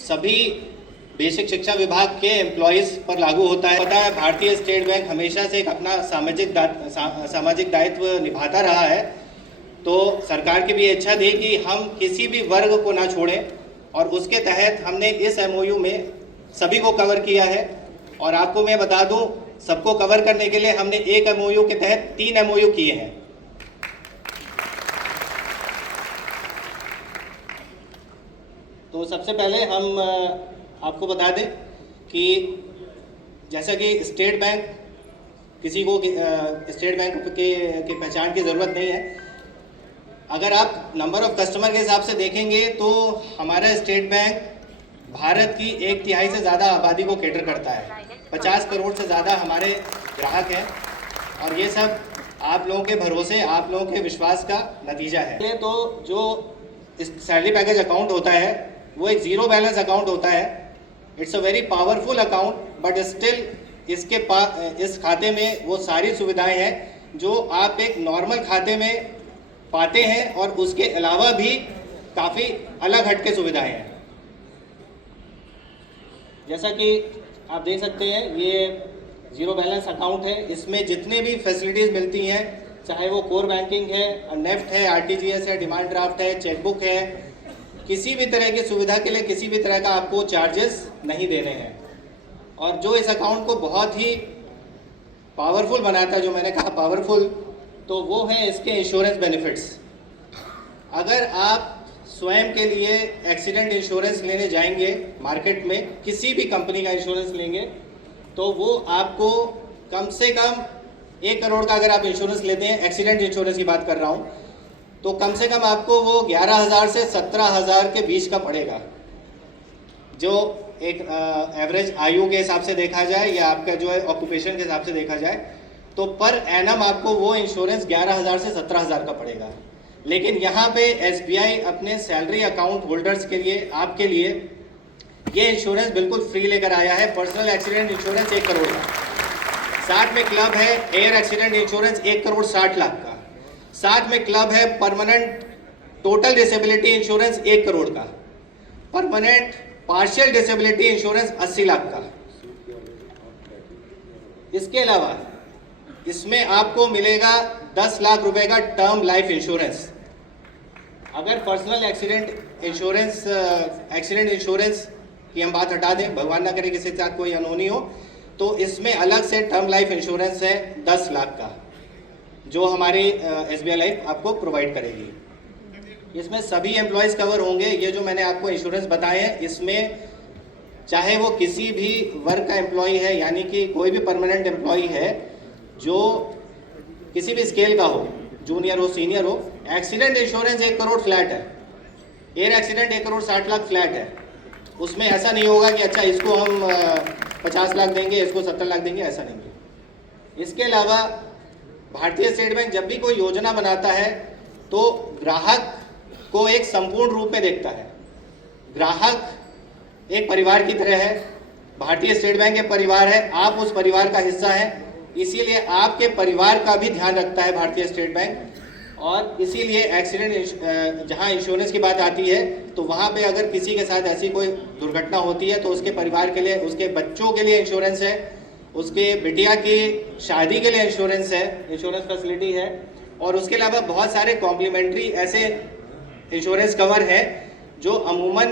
सभी बेसिक शिक्षा विभाग के एम्प्लॉयज़ पर लागू होता है। पता है, भारतीय स्टेट बैंक हमेशा से एक अपना सामाजिक दायित्व निभाता रहा है। तो सरकार की भी इच्छा थी कि हम किसी भी वर्ग को ना छोड़ें, और उसके तहत हमने इस एमओयू में सभी को कवर किया है। और आपको मैं बता दूं, सबको कवर करने के लिए हमने एक एमओयू के तहत 3 एमओयू किए हैं। तो सबसे पहले हम आपको बता दें कि जैसा कि स्टेट बैंक, किसी को स्टेट बैंक के पहचान की ज़रूरत नहीं है। अगर आप नंबर ऑफ़ कस्टमर के हिसाब से देखेंगे तो हमारा स्टेट बैंक भारत की 1/3 से ज़्यादा आबादी को कैटर करता है। 50 करोड़ से ज़्यादा हमारे ग्राहक हैं, और ये सब आप लोगों के भरोसे, आप लोगों के विश्वास का नतीजा है। तो जो सैलरी पैकेज अकाउंट होता है वो एक ज़ीरो बैलेंस अकाउंट होता है। It's a very powerful account, but still इस खाते में वो सारी सुविधाएं हैं जो आप एक नॉर्मल खाते में पाते हैं, और उसके अलावा भी काफ़ी अलग हटके सुविधाएं हैं। जैसा कि आप देख सकते हैं, ये ज़ीरो बैलेंस अकाउंट है। इसमें जितने भी फैसिलिटीज़ मिलती हैं, चाहे वो कोर बैंकिंग है, नेफ्ट है, आरटीजीएस है, डिमांड ड्राफ्ट है, चेकबुक है, किसी भी तरह की सुविधा के लिए किसी भी तरह का आपको चार्जेस नहीं देने हैं। और जो इस अकाउंट को बहुत ही पावरफुल बनाता है, जो मैंने कहा पावरफुल, तो वो है इसके इंश्योरेंस बेनिफिट्स। अगर आप स्वयं के लिए एक्सीडेंट इंश्योरेंस लेने जाएंगे मार्केट में, किसी भी कंपनी का इंश्योरेंस लेंगे, तो वो आपको कम से कम 1 करोड़ का अगर आप इंश्योरेंस लेते हैं, एक्सीडेंट इंश्योरेंस की बात कर रहा हूँ, तो कम से कम आपको वो 11,000 से 17,000 के बीच का पड़ेगा। जो एक एवरेज आयु के हिसाब से देखा जाए, या आपका जो है ऑक्यूपेशन के हिसाब से देखा जाए, तो पर एनम आपको वो इंश्योरेंस 11,000 से 17,000 का पड़ेगा। लेकिन यहाँ पे एसबीआई अपने सैलरी अकाउंट होल्डर्स के लिए, आपके लिए ये इंश्योरेंस बिल्कुल फ्री लेकर आया है। पर्सनल एक्सीडेंट इंश्योरेंस 1 करोड़ का, साथ में क्लब है air accident insurance 1 crore 60 lakh का, साथ में क्लब है permanent total disability insurance 1 crore का, permanent partial disability insurance 80 lakh का। इसके अलावा इसमें आपको मिलेगा 10 लाख रुपए का टर्म लाइफ इंश्योरेंस। अगर पर्सनल एक्सीडेंट इंश्योरेंस की हम बात हटा दें, भगवान ना करे किसी के साथ कोई अनहोनी हो, तो इसमें अलग से टर्म लाइफ इंश्योरेंस है 10 लाख का, जो हमारी एसबीआई लाइफ आपको प्रोवाइड करेगी। इसमें सभी एम्प्लॉयज़ कवर होंगे। ये जो मैंने आपको इंश्योरेंस बताए हैं, इसमें चाहे वो किसी भी वर्ग का एम्प्लॉय है, यानी कि कोई भी परमानेंट एम्प्लॉय है जो किसी भी स्केल का हो, जूनियर हो, सीनियर हो, एक्सीडेंट इंश्योरेंस 1 करोड़ फ्लैट है, air accident 1 crore 60 lakh flat है। उसमें ऐसा नहीं होगा कि अच्छा इसको हम 50 लाख देंगे, इसको 70 लाख देंगे, ऐसा नहीं है। इसके अलावा भारतीय स्टेट बैंक जब भी कोई योजना बनाता है तो ग्राहक को एक संपूर्ण रूप में देखता है। ग्राहक एक परिवार की तरह है, भारतीय स्टेट बैंक एक परिवार है, आप उस परिवार का हिस्सा हैं, इसीलिए आपके परिवार का भी ध्यान रखता है भारतीय स्टेट बैंक। और इसीलिए एक्सीडेंट जहां इंश्योरेंस की बात आती है, तो वहां पे अगर किसी के साथ ऐसी कोई दुर्घटना होती है तो उसके परिवार के लिए, उसके बच्चों के लिए इंश्योरेंस है, उसके बिटिया की शादी के लिए इंश्योरेंस है, इंश्योरेंस फैसिलिटी है। और उसके अलावा बहुत सारे कॉम्प्लीमेंट्री ऐसे इंश्योरेंस कवर है जो अमूमन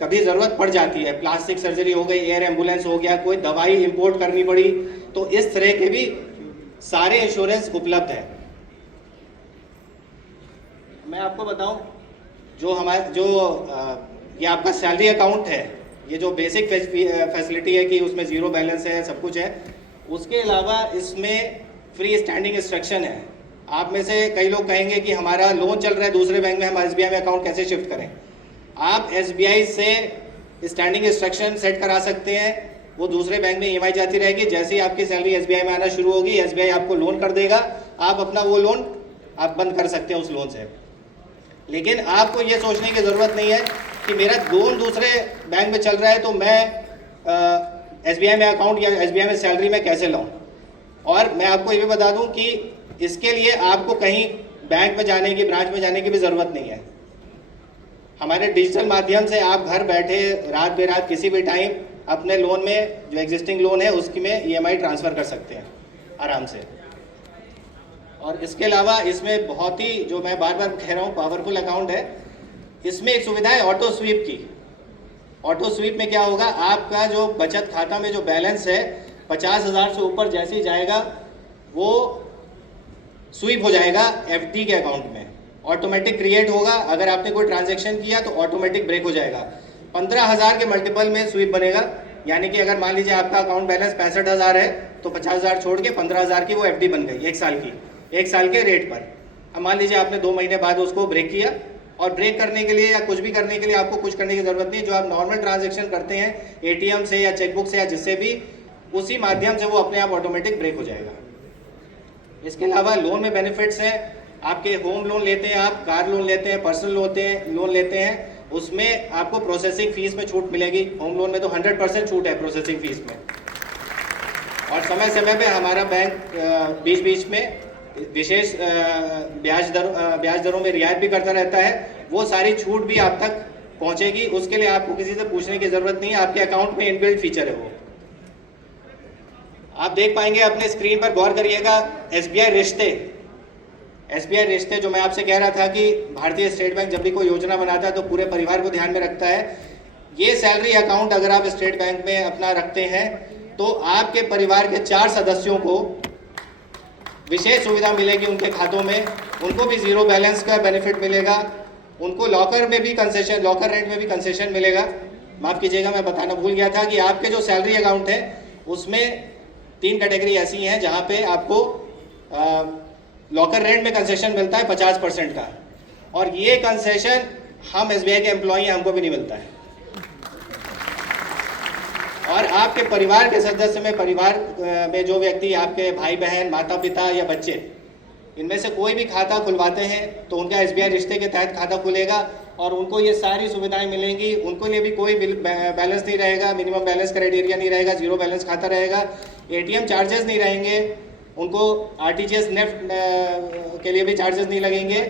कभी ज़रूरत पड़ जाती है। प्लास्टिक सर्जरी हो गई, एयर एम्बुलेंस हो गया, कोई दवाई इंपोर्ट करनी पड़ी, तो इस तरह के भी सारे इंश्योरेंस उपलब्ध है। मैं आपको बताऊं, ये आपका सैलरी अकाउंट है, ये जो बेसिक फैसिलिटी है कि उसमें ज़ीरो बैलेंस है, सब कुछ है, उसके अलावा इसमें फ्री स्टैंडिंग इंस्ट्रक्शन है। आप में से कई लोग कहेंगे कि हमारा लोन चल रहा है दूसरे बैंक में, हम एसबीआई में अकाउंट कैसे शिफ्ट करें। आप एसबीआई से स्टैंडिंग इंस्ट्रक्शन सेट करा सकते हैं, वो दूसरे बैंक में ईएमआई जाती रहेगी। जैसे ही आपकी सैलरी एसबीआई में आना शुरू होगी, एसबीआई आपको लोन कर देगा, आप अपना वो लोन आप बंद कर सकते हैं उस लोन से। लेकिन आपको ये सोचने की ज़रूरत नहीं है कि मेरा लोन दूसरे बैंक में चल रहा है तो मैं एसबीआई में अकाउंट या एसबीआई में सैलरी में कैसे लाऊं। और मैं आपको ये भी बता दूं कि इसके लिए आपको कहीं बैंक में जाने की, ब्रांच में जाने की भी ज़रूरत नहीं है। हमारे डिजिटल माध्यम से आप घर बैठे रात बेरात किसी भी टाइम अपने लोन में जो एग्जिस्टिंग लोन है उसकी में ईएमआई ट्रांसफ़र कर सकते हैं आराम से। और इसके अलावा इसमें बहुत ही, जो मैं बार बार कह रहा हूँ, पावरफुल अकाउंट है। इसमें एक सुविधा है ऑटो स्वीप की। ऑटो स्वीप में क्या होगा, आपका जो बचत खाता में जो बैलेंस है 50,000 से ऊपर जैसे ही जाएगा वो स्वीप हो जाएगा एफडी के अकाउंट में, ऑटोमेटिक क्रिएट होगा। अगर आपने कोई ट्रांजैक्शन किया तो ऑटोमेटिक ब्रेक हो जाएगा। 15,000 के मल्टीपल में स्वीप बनेगा, यानी कि अगर मान लीजिए आपका अकाउंट बैलेंस 65,000 है तो 50,000 छोड़ के 15,000 की वो एफडी बन गई 1 साल की, 1 साल के रेट पर। अब मान लीजिए आपने 2 महीने बाद उसको ब्रेक किया, और ब्रेक करने के लिए या कुछ भी करने के लिए आपको कुछ करने की जरूरत नहीं। जो आप नॉर्मल ट्रांजैक्शन करते हैं एटीएम से या चेकबुक से या जिससे भी, उसी माध्यम से वो अपने आप ऑटोमेटिक ब्रेक हो जाएगा। इसके अलावा लोन में बेनिफिट्स हैं। आपके होम लोन लेते हैं, आप कार लोन लेते हैं, पर्सनल लोन लेते हैं, उसमें आपको प्रोसेसिंग फीस में छूट मिलेगी। होम लोन में तो 100% छूट है प्रोसेसिंग फीस में। और समय समय पे हमारा बैंक बीच बीच में विशेष ब्याज दरों में रियायत भी करता रहता है। वो सारी छूट भी आप तक पहुंचेगी, उसके लिए आपको किसी से पूछने की जरूरत नहीं है, आपके अकाउंट में इनबिल्ट फीचर है वो। आप देख पाएंगे अपने स्क्रीन पर, गौर करिएगा, एसबीआई रिश्ते जो मैं आपसे कह रहा था कि भारतीय स्टेट बैंक जब भी कोई योजना बनाता है तो पूरे परिवार को ध्यान में रखता है। ये सैलरी अकाउंट अगर आप स्टेट बैंक में अपना रखते हैं तो आपके परिवार के 4 सदस्यों को विशेष सुविधा मिलेगी उनके खातों में। उनको भी 0 बैलेंस का बेनिफिट मिलेगा, उनको लॉकर में भी कंसेशन, लॉकर रेंट में भी कंसेशन मिलेगा। माफ़ कीजिएगा, मैं बताना भूल गया था कि आपके जो सैलरी अकाउंट है उसमें 3 कैटेगरी ऐसी हैं जहाँ पे आपको लॉकर रेंट में कंसेशन मिलता है 50% का, और ये कंसेशन हम एसबीआई के एम्प्लॉई हैं, हमको भी नहीं मिलता है। और आपके परिवार के सदस्य में, परिवार में जो व्यक्ति, आपके भाई बहन, माता पिता या बच्चे, इनमें से कोई भी खाता खुलवाते हैं तो उनका एसबीआई रिश्ते के तहत खाता खुलेगा और उनको ये सारी सुविधाएं मिलेंगी। उनको लिए भी कोई बैलेंस नहीं रहेगा, मिनिमम बैलेंस क्राइटेरिया नहीं रहेगा, 0 बैलेंस खाता रहेगा, एटीएम चार्जेस नहीं रहेंगे, उनको आरटीजीएस नेफ्ट के लिए भी चार्जेस नहीं लगेंगे,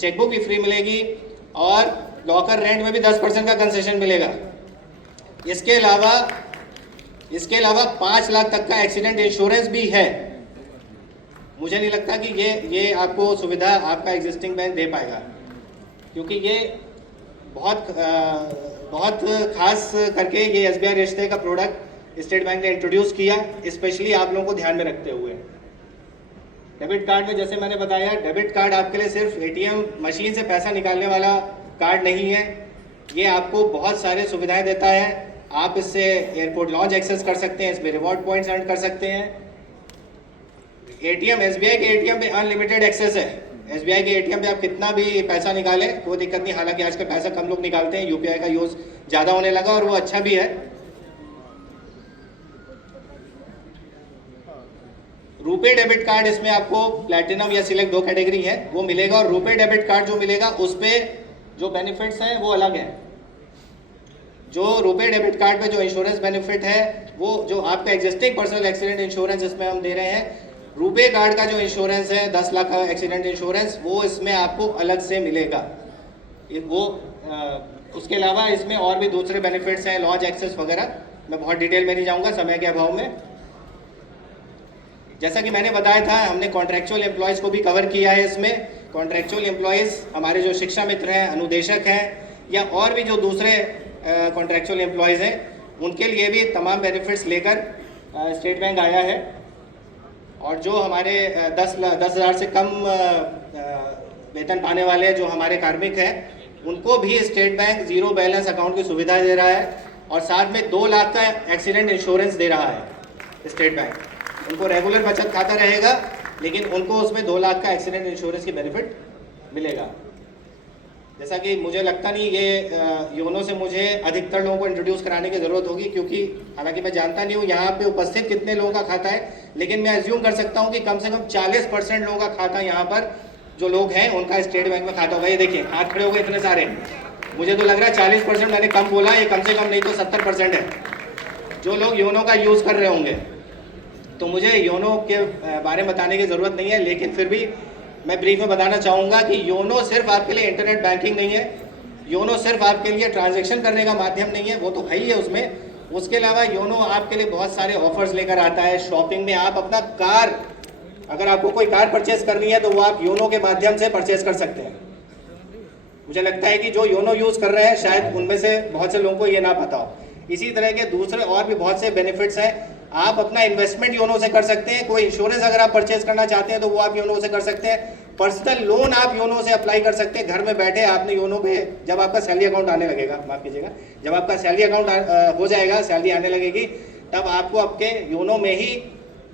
चेकबुक भी फ्री मिलेगी और लॉकर रेंट में भी 10% का कंसेशन मिलेगा। इसके अलावा 5 लाख तक का एक्सीडेंट इंश्योरेंस भी है। मुझे नहीं लगता कि ये आपको सुविधा आपका एग्जिस्टिंग बैंक दे पाएगा, क्योंकि ये बहुत खास करके ये एसबीआई रिश्ते का प्रोडक्ट स्टेट बैंक ने इंट्रोड्यूस किया, स्पेशली आप लोगों को ध्यान में रखते हुए। डेबिट कार्ड में जैसे मैंने बताया, डेबिट कार्ड आपके लिए सिर्फ एटीएम मशीन से पैसा निकालने वाला कार्ड नहीं है, ये आपको बहुत सारे सुविधाएं देता है। आप इससे एयरपोर्ट लॉन्च एक्सेस कर सकते हैं, इसमें रिवॉर्ड पॉइंट्स अर्न कर सकते हैं। एटीएम, एसबीआई के एटीएम पे अनलिमिटेड एक्सेस है। एसबीआई के एटीएम पे आप कितना भी पैसा निकालें कोई दिक्कत नहीं, हालांकि आजकल पैसा कम लोग निकालते हैं, यूपीआई का यूज ज़्यादा होने लगा और वो अच्छा भी है। रुपे डेबिट कार्ड, इसमें आपको प्लैटिनम या सिलेक्ट 2 कैटेगरी है वो मिलेगा, और रुपे डेबिट कार्ड जो मिलेगा उस पर जो बेनिफिट्स हैं वो अलग है। जो रुपे डेबिट कार्ड पे जो इंश्योरेंस बेनिफिट है वो जो आपका एग्जिस्टिंग पर्सनल एक्सीडेंट इंश्योरेंस इसमें हम दे रहे हैं, रुपे कार्ड का जो इंश्योरेंस है 10 लाख का एक्सीडेंट इंश्योरेंस, वो इसमें आपको अलग से मिलेगा। उसके अलावा इसमें और भी दूसरे बेनिफिट्स हैं, लॉन्च एक्सेस वगैरह, मैं बहुत डिटेल में नहीं जाऊंगा समय के अभाव में। जैसा कि मैंने बताया था, हमने कॉन्ट्रेक्चुअल एम्प्लॉयज़ को भी कवर किया है इसमें। कॉन्ट्रेक्चुअल एम्प्लॉयज़ हमारे जो शिक्षा मित्र हैं, अनुदेशक हैं, या और भी जो दूसरे कॉन्ट्रेक्चुअल एम्प्लॉयज़ हैं, उनके लिए भी तमाम बेनिफिट्स लेकर स्टेट बैंक आया है। और जो हमारे 10,000 से कम वेतन पाने वाले जो हमारे कार्मिक हैं, उनको भी स्टेट बैंक 0 बैलेंस अकाउंट की सुविधा दे रहा है, और साथ में 2 लाख का एक्सीडेंट इंश्योरेंस दे रहा है स्टेट बैंक। उनको रेगुलर बचत खाता रहेगा, लेकिन उनको उसमें 2 लाख का एक्सीडेंट इंश्योरेंस की बेनिफिट मिलेगा। जैसा कि मुझे लगता नहीं ये योनो से मुझे अधिकतर लोगों को इंट्रोड्यूस कराने की ज़रूरत होगी, क्योंकि हालांकि मैं जानता नहीं हूँ यहाँ पे उपस्थित कितने लोगों का खाता है, लेकिन मैं एज्यूम कर सकता हूँ कि कम से कम 40% लोगों का खाता यहाँ पर जो लोग हैं उनका स्टेट बैंक में खाता होगा। ये देखिए हाथ खड़े हो गए इतने सारे, मुझे तो लग रहा है 40%, मैंने कम बोला, ये कम से कम नहीं तो 70% है जो लोग योनो का यूज़ कर रहे होंगे। तो मुझे योनो के बारे में बताने की ज़रूरत नहीं है, लेकिन फिर भी मैं ब्रीफ में बताना चाहूँगा कि योनो सिर्फ आपके लिए इंटरनेट बैंकिंग नहीं है, योनो सिर्फ आपके लिए ट्रांजैक्शन करने का माध्यम नहीं है, वो तो है ही है उसमें। उसके अलावा योनो आपके लिए बहुत सारे ऑफर्स लेकर आता है। शॉपिंग में आप अपना कार, अगर आपको कोई कार परचेज करनी है तो वो आप योनो के माध्यम से परचेज कर सकते हैं। मुझे लगता है कि जो योनो यूज़ कर रहे हैं शायद उनमें से बहुत से लोगों को ये ना पता हो। इसी तरह के दूसरे और भी बहुत से बेनिफिट्स हैं। आप अपना इन्वेस्टमेंट योनो से कर सकते हैं। कोई इंश्योरेंस अगर आप परचेज करना चाहते हैं तो वो आप योनो से कर सकते हैं। पर्सनल लोन आप योनो से अप्लाई कर सकते हैं। घर में बैठे आपने योनो पे, जब आपका सैलरी अकाउंट आने लगेगा, माफ़ कीजिएगा, जब आपका सैलरी अकाउंट हो जाएगा, सैलरी आने लगेगी, तब आपको आपके योनो में ही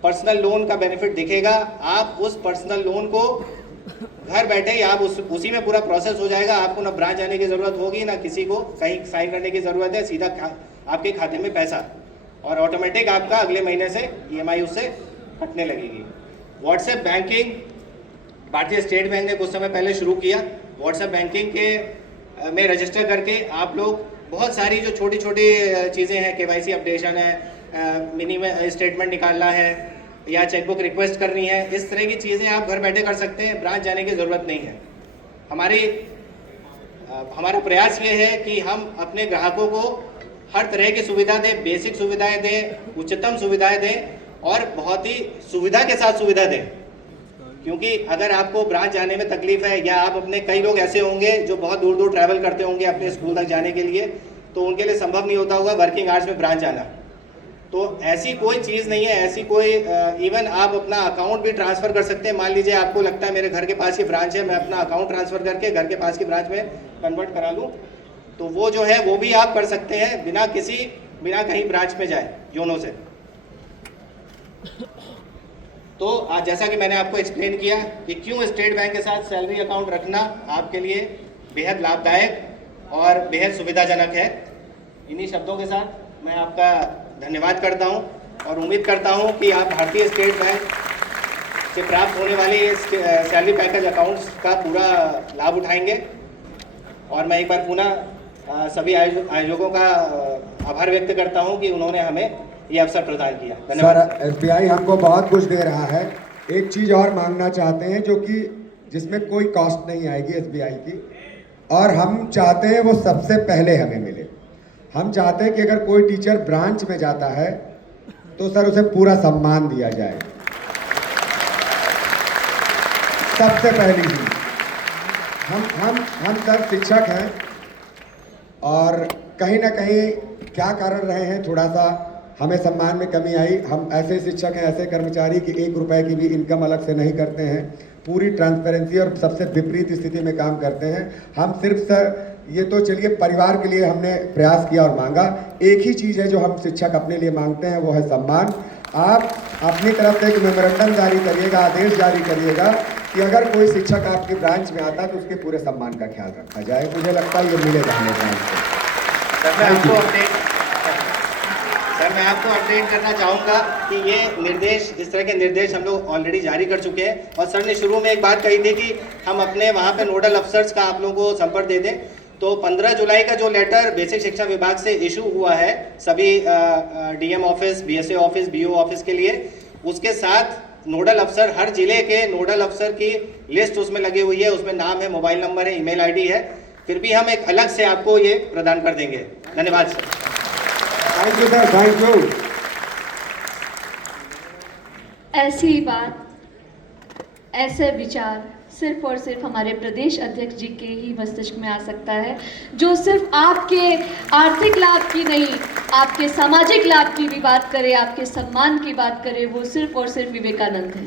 पर्सनल लोन का बेनिफिट दिखेगा। आप उस पर्सनल लोन को घर बैठे ही आप उसी में पूरा प्रोसेस हो जाएगा। आपको ना ब्रांच जाने की ज़रूरत होगी, ना किसी को कहीं साइन करने की ज़रूरत है। सीधा आपके खाते में पैसा, और ऑटोमेटिक आपका अगले महीने से EMI उससे कटने लगेगी। व्हाट्सएप बैंकिंग भारतीय स्टेट बैंक ने कुछ समय पहले शुरू किया। व्हाट्सएप बैंकिंग के में रजिस्टर करके आप लोग बहुत सारी जो छोटी छोटी चीज़ें हैं, KYC अपडेशन है, मिनी स्टेटमेंट निकालना है या चेकबुक रिक्वेस्ट करनी है, इस तरह की चीज़ें आप घर बैठे कर सकते हैं। ब्रांच जाने की ज़रूरत नहीं है। हमारा प्रयास ये है कि हम अपने ग्राहकों को हर तरह की सुविधा दें, बेसिक सुविधाएं दें, उच्चतम सुविधाएं दें और बहुत ही सुविधा के साथ सुविधा दें। क्योंकि अगर आपको ब्रांच जाने में तकलीफ है, या आप अपने, कई लोग ऐसे होंगे जो बहुत दूर दूर ट्रैवल करते होंगे अपने स्कूल तक जाने के लिए, तो उनके लिए संभव नहीं होता होगा वर्किंग आवर्स में ब्रांच जाना। तो ऐसी कोई चीज़ नहीं है, ऐसी कोई इवन आप अपना अकाउंट भी ट्रांसफ़र कर सकते हैं। मान लीजिए आपको लगता है मेरे घर के पास ही ब्रांच है, मैं अपना अकाउंट ट्रांसफ़र करके घर के पास की ब्रांच में कन्वर्ट करा लूँ, तो वो जो है वो भी आप कर सकते हैं बिना कहीं ब्रांच में जाए योनो से। तो आज जैसा कि मैंने आपको एक्सप्लेन किया कि क्यों स्टेट बैंक के साथ सैलरी अकाउंट रखना आपके लिए बेहद लाभदायक और बेहद सुविधाजनक है। इन्हीं शब्दों के साथ मैं आपका धन्यवाद करता हूं और उम्मीद करता हूं कि आप भारतीय स्टेट बैंक से प्राप्त होने वाले सैलरी पैकेज अकाउंट्स का पूरा लाभ उठाएंगे। और मैं एक बार पुनः सभी आयोजकों का आभार व्यक्त करता हूं कि उन्होंने हमें ये अवसर प्रदान किया। धन्यवाद। सर, SBI हमको बहुत कुछ दे रहा है। एक चीज़ और मांगना चाहते हैं जो कि जिसमें कोई कॉस्ट नहीं आएगी SBI की, और हम चाहते हैं वो सबसे पहले हमें मिले। हम चाहते हैं कि अगर कोई टीचर ब्रांच में जाता है तो सर उसे पूरा सम्मान दिया जाए, सबसे पहली चीज। हम सब शिक्षक हैं और कहीं ना कहीं क्या कारण रहे हैं, थोड़ा सा हमें सम्मान में कमी आई। हम ऐसे शिक्षक हैं, ऐसे कर्मचारी कि 1 रुपए की भी इनकम अलग से नहीं करते हैं, पूरी ट्रांसपेरेंसी और सबसे विपरीत स्थिति में काम करते हैं। हम सिर्फ सर ये तो चलिए परिवार के लिए हमने प्रयास किया और मांगा। एक ही चीज़ है जो हम शिक्षक अपने लिए मांगते हैं, वो है सम्मान। आप अपनी तरफ से एक मेमोरेंडम जारी करिएगा, आदेश जारी करिएगा कि अगर कोई शिक्षक आपकी ब्रांच में आता है तो उसके पूरे सम्मान का ख्याल रखा जाए। मुझे लगता है ये मिलेगा हमें ब्रांच से। सर मैं आपको अपडेट करना चाहूँगा कि ये निर्देश, इस तरह के निर्देश हम लोग ऑलरेडी जारी कर चुके हैं। और सर ने शुरू में एक बात कही थी कि हम अपने वहाँ पे नोडल अफसर्स का आप लोगों को संपर्क दे दें। तो 15 जुलाई का जो लेटर बेसिक शिक्षा विभाग से इशू हुआ है सभी DM office, BSA office, BO office के लिए, उसके साथ नोडल अफसर, हर जिले के नोडल अफसर की लिस्ट उसमें लगी हुई है। उसमें नाम है, मोबाइल नंबर है, ईमेल ID है। फिर भी हम एक अलग से आपको ये प्रदान कर देंगे। धन्यवाद sir. Thank you sir, thank you. ऐसी बात, ऐसे विचार सिर्फ और सिर्फ हमारे प्रदेश अध्यक्ष जी के ही मस्तिष्क में आ सकता है, जो सिर्फ आपके आर्थिक लाभ की नहीं, आपके सामाजिक लाभ की भी बात करे, आपके सम्मान की बात करे, वो सिर्फ और सिर्फ विवेकानंद है।